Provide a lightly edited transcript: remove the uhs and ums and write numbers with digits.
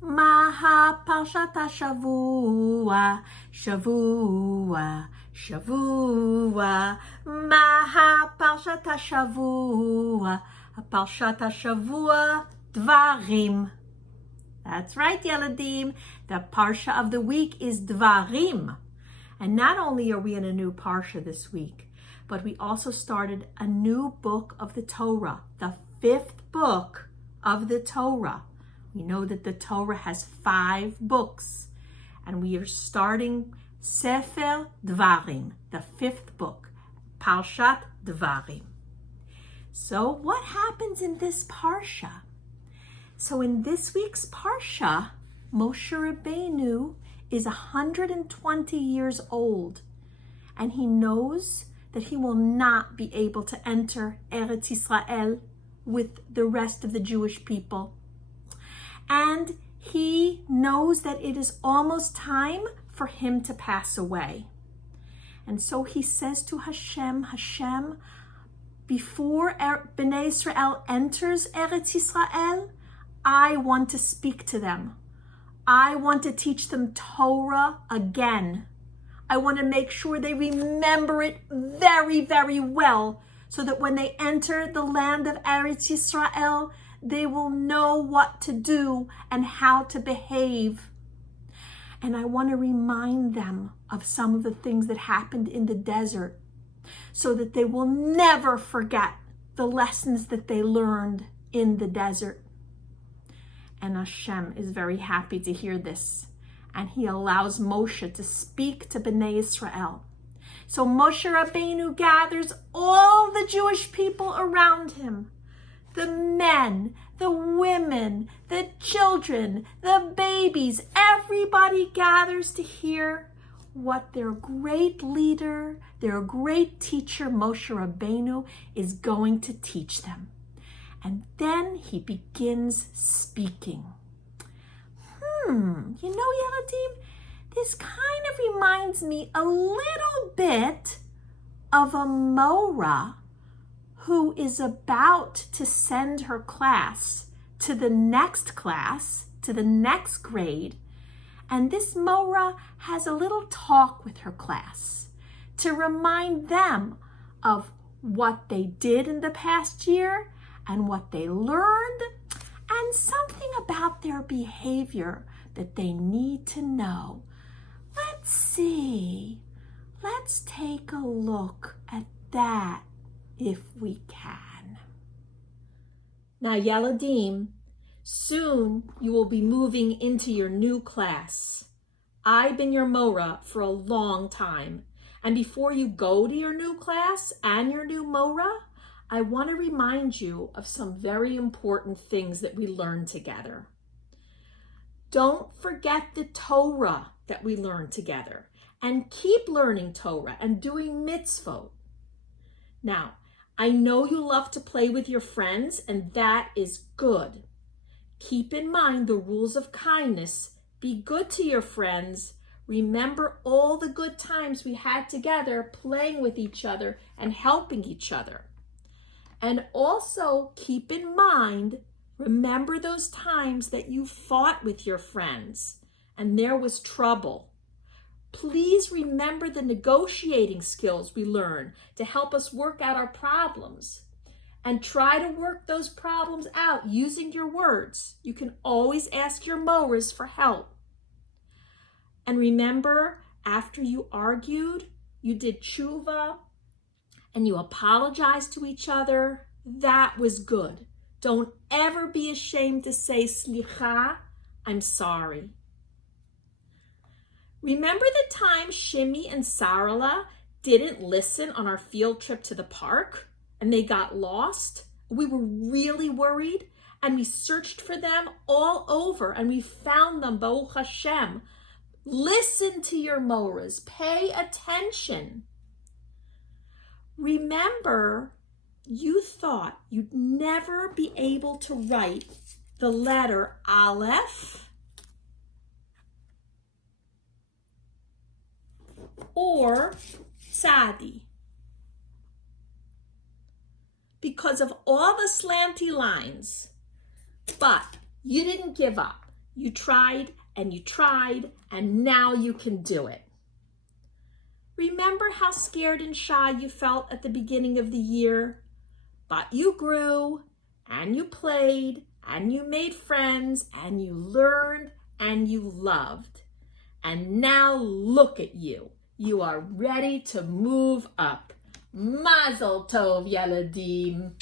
Maha Parshat Shavua, Shavua, Shavua, Maha Parshat Shavua, Parshat Shavua, Devarim. That's right, Yeladim. The Parsha of the week is Devarim. And not only are we in a new Parsha this week, but we also started a new book of the Torah, the 5th book of the Torah. We know that the Torah has 5 books, and we are starting Sefer Devarim, the 5th book, Parshat Devarim. So what happens in this Parsha? So in this week's Parsha, Moshe Rabbeinu is 120 years old, and he knows that he will not be able to enter Eretz Yisrael with the rest of the Jewish people. And he knows that it is almost time for him to pass away. And so he says to Hashem, before Bnei Israel enters Eretz Yisrael, I want to speak to them. I want to teach them Torah again. I want to make sure they remember it very, very well, so that when they enter the land of Eretz Yisrael, they will know what to do and how to behave. And I want to remind them of some of the things that happened in the desert, so that they will never forget the lessons that they learned in the desert. And Hashem is very happy to hear this. And he allows Moshe to speak to Bnei Israel. So Moshe Rabbeinu gathers all the Jewish people around him. The men, the women, the children, the babies, everybody gathers to hear what their great leader, their great teacher, Moshe Rabbeinu, is going to teach them. And then he begins speaking. You know, Yeladim, this kind of reminds me a little bit of a Mora who is about to send her class, to the next grade. And this Mora has a little talk with her class to remind them of what they did in the past year and what they learned, and something about their behavior that they need to know. Let's see. Let's take a look at that if we can. Now, Yeladim, soon you will be moving into your new class. I've been your Mora for a long time. And before you go to your new class and your new Mora, I want to remind you of some very important things that we learned together. Don't forget the Torah that we learned together, and keep learning Torah and doing mitzvot. Now, I know you love to play with your friends, and that is good. Keep in mind the rules of kindness. Be good to your friends. Remember all the good times we had together playing with each other and helping each other. And also keep in mind, remember those times that you fought with your friends and there was trouble. Please remember the negotiating skills we learned to help us work out our problems. And try to work those problems out using your words. You can always ask your Moras for help. And remember, after you argued, you did tshuva, and you apologized to each other. That was good. Don't ever be ashamed to say, Slicha, I'm sorry. Remember the time Shimi and Sarala didn't listen on our field trip to the park and they got lost? We were really worried and we searched for them all over and we found them, Baruch Hashem. Listen to your Moras. Pay attention. Remember, you thought you'd never be able to write the letter Aleph or Tzadi because of all the slanty lines. But you didn't give up. You tried and you tried, and now you can do it. Remember how scared and shy you felt at the beginning of the year? But you grew, and you played, and you made friends, and you learned, and you loved. And now look at you. You are ready to move up. Mazel tov, Yaladim.